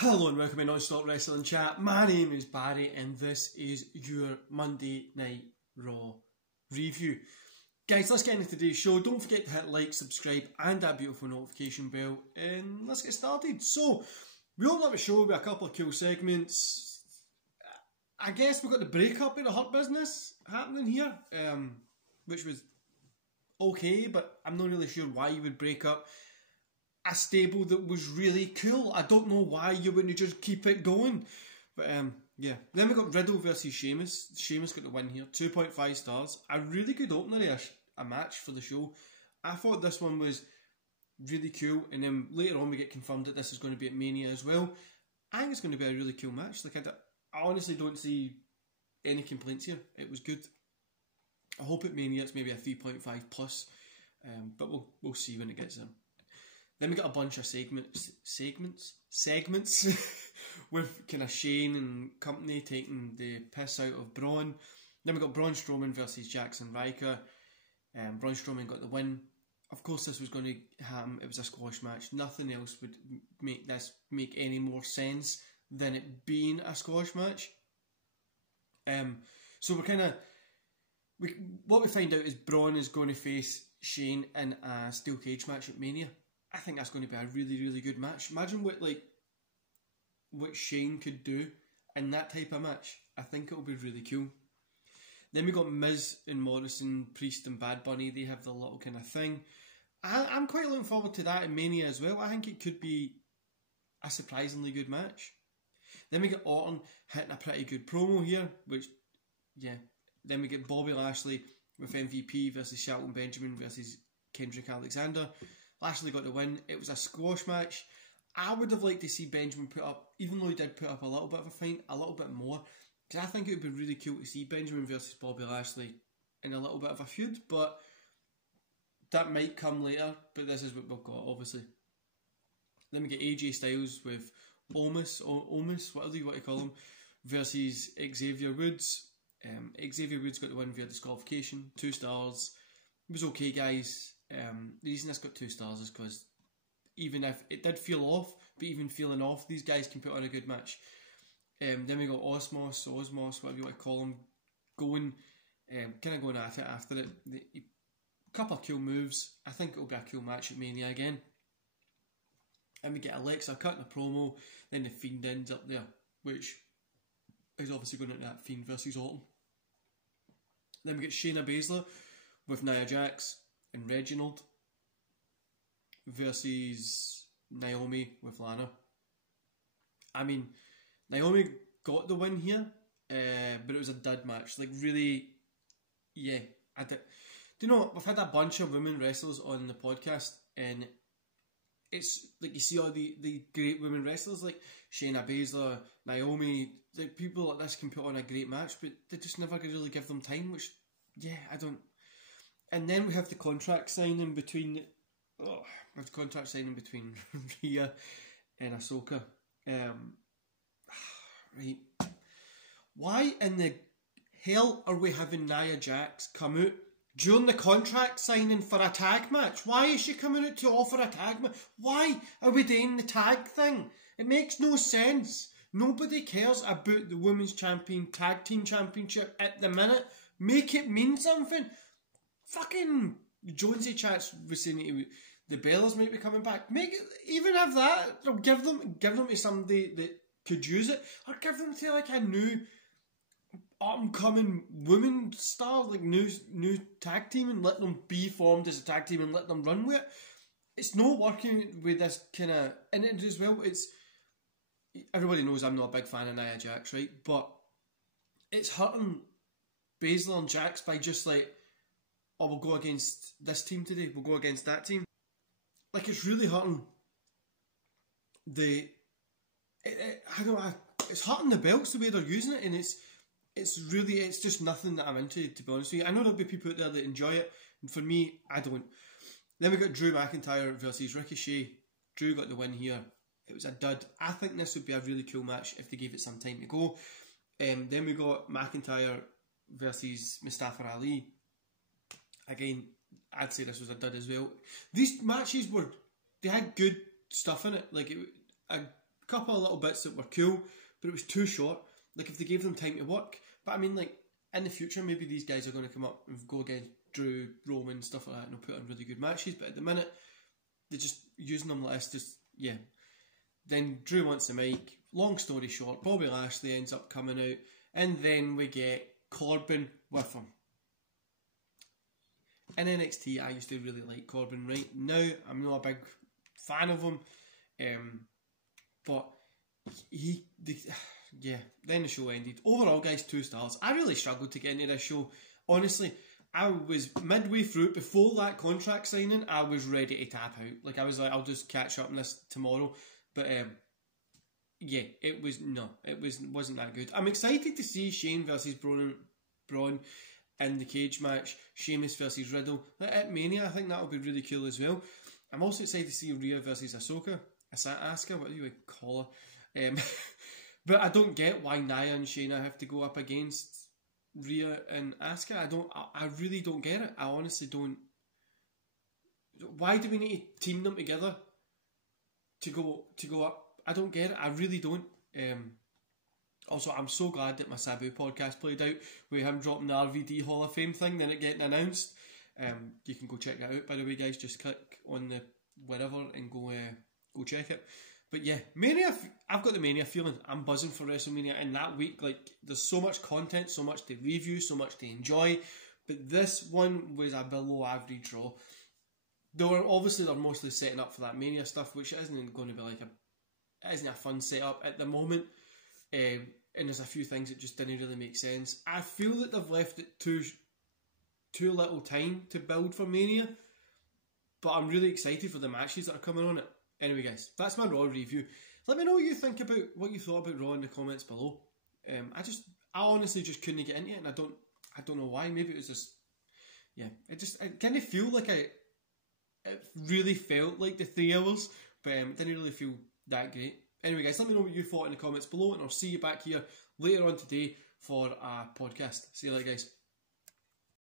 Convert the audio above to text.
Hello and welcome to Non-Stop Wrestling Chat. My name is Barry and this is your Monday Night Raw review. Guys, let's get into today's show. Don't forget to hit like, subscribe and that beautiful notification bell and let's get started. So, we open up the show with a couple of cool segments. I guess we've got the breakup of the Hurt Business happening here, which was okay, but I'm not really sure why you would break up a stable that was really cool. I don't know why you wouldn't just keep it going. But yeah. Then we got Riddle versus Sheamus. Sheamus got the win here. 2.5 stars. A really good opener there. A match for the show. I thought this one was really cool. And then later on we get confirmed that this is going to be at Mania as well. I think it's going to be a really cool match. Like I honestly don't see any complaints here. It was good. I hope at Mania it's maybe a 3.5 plus. But we'll see when it gets there. Then we got a bunch of segments with kind of Shane and company taking the piss out of Braun. Then we got Braun Strowman versus Jackson Ryker. Braun Strowman got the win. Of course, this was going to happen. It was a squash match. Nothing else would make this make any more sense than it being a squash match. So we're kind of what we find out is Braun is going to face Shane in a steel cage match at Mania. I think that's going to be a really, really good match. Imagine what Shane could do in that type of match. I think it'll be really cool. Then we got Miz and Morrison, Priest and Bad Bunny. They have the little kind of thing. I'm quite looking forward to that in Mania as well. I think it could be a surprisingly good match. Then we get Orton hitting a pretty good promo here, which, yeah. Then we get Bobby Lashley with MVP versus Shelton Benjamin versus Kendrick Alexander. Lashley got the win. It was a squash match. I would have liked to see Benjamin put up, even though he did put up a little bit of a fight, a little bit more. Because I think it would be really cool to see Benjamin versus Bobby Lashley in a little bit of a feud. But that might come later. But this is what we've got, obviously. Then we get AJ Styles with Omos, whatever you want to call him, versus Xavier Woods. Xavier Woods got the win via disqualification. 2 stars. It was okay, guys. The reason this got 2 stars is because even if it did feel off, but even feeling off, these guys can put on a good match. Then we got Osmos, whatever you want to call him, going at it after it. A couple of cool moves. I think it'll be a cool match at Mania again. And we get Alexa cutting a promo, then the Fiend ends up there, which is obviously going into that Fiend versus Orton. Then we get Shayna Baszler with Nia Jax and Reginald versus Naomi with Lana. I mean, Naomi got the win here, but it was a dud match. Like, really, yeah. Do you know, we've had a bunch of women wrestlers on the podcast, and it's like you see all the great women wrestlers like Shayna Baszler, Naomi, like people like this can put on a great match, but they just never really give them time, which, yeah, I don't. And then we have the contract signing between Rhea and Ahsoka. Right. Why in the hell are we having Nia Jax come out during the contract signing for a tag match? Why is she coming out to offer a tag match? Why are we doing the tag thing? It makes no sense. Nobody cares about the Women's Tag Team Championship at the minute. Make it mean something. Fucking Jonesy Chats was saying the Bellas might be coming back. Make it, even have that. Or give them to somebody that could use it, or give them to like a new up-and-coming women star, like new tag team, and let them be formed as a tag team and let them run with it. It's not working with this kind of, and it as well. It's everybody knows I'm not a big fan of Nia Jax, right? But it's hurting Baszler and Jax by just like, oh, we'll go against this team today, we'll go against that team. Like, it's really hurting it's hurting the belts the way they're using it, and it's just nothing that I'm into, to be honest with you. I know there'll be people out there that enjoy it, and for me, I don't. Then we got Drew McIntyre versus Ricochet. Drew got the win here. It was a dud. I think this would be a really cool match if they gave it some time to go. Then we got McIntyre versus Mustafa Ali. Again, I'd say this was a dud as well. These matches they had good stuff in it. Like, couple of little bits that were cool, but it was too short. Like, if they gave them time to work. But I mean, like, in the future, maybe these guys are going to come up and go against Drew, Roman, stuff like that, and they'll put on really good matches. But at the minute, they're just using them like this, yeah. Then Drew wants the mic. Long story short, Bobby Lashley ends up coming out, and then we get Corbin with him. In NXT, I used to really like Corbin. Right now, I'm not a big fan of him, but then the show ended. Overall, guys, 2 stars. I really struggled to get into this show. Honestly, I was midway through, before that contract signing, I was ready to tap out. Like, I was like, I'll just catch up on this tomorrow. But, yeah, it wasn't that good. I'm excited to see Shane versus Braun in the cage match. Sheamus versus Riddle. At Mania, I think that'll be really cool as well. I'm also excited to see Rhea versus Asuka. Asuka, what do you call her? But I don't get why Nia and Shayna have to go up against Rhea and Asuka. I really don't get it. I honestly don't. Why do we need to team them together to go up? I don't get it. I really don't. Also, I'm so glad that my Sabu podcast played out with him dropping the RVD Hall of Fame thing, then it getting announced. You can go check that out, by the way, guys. Just click on the wherever and go check it. But yeah, Mania, I've got the Mania feeling. I'm buzzing for WrestleMania, and that week, like, there's so much content, so much to review, so much to enjoy. But this one was a below average draw. They're mostly setting up for that Mania stuff, which isn't going to be like isn't a fun setup at the moment. And there's a few things that just didn't really make sense. I feel that they've left it too little time to build for Mania, but I'm really excited for the matches that are coming on it. Anyway, guys, that's my Raw review. Let me know what you thought about Raw in the comments below. I honestly just couldn't get into it, and I don't know why. Maybe it was just, yeah, it kind of feel like it really felt like the 3 hours, but it didn't really feel that great. Anyway, guys, let me know what you thought in the comments below, and I'll see you back here later on today for a podcast. See you later, guys.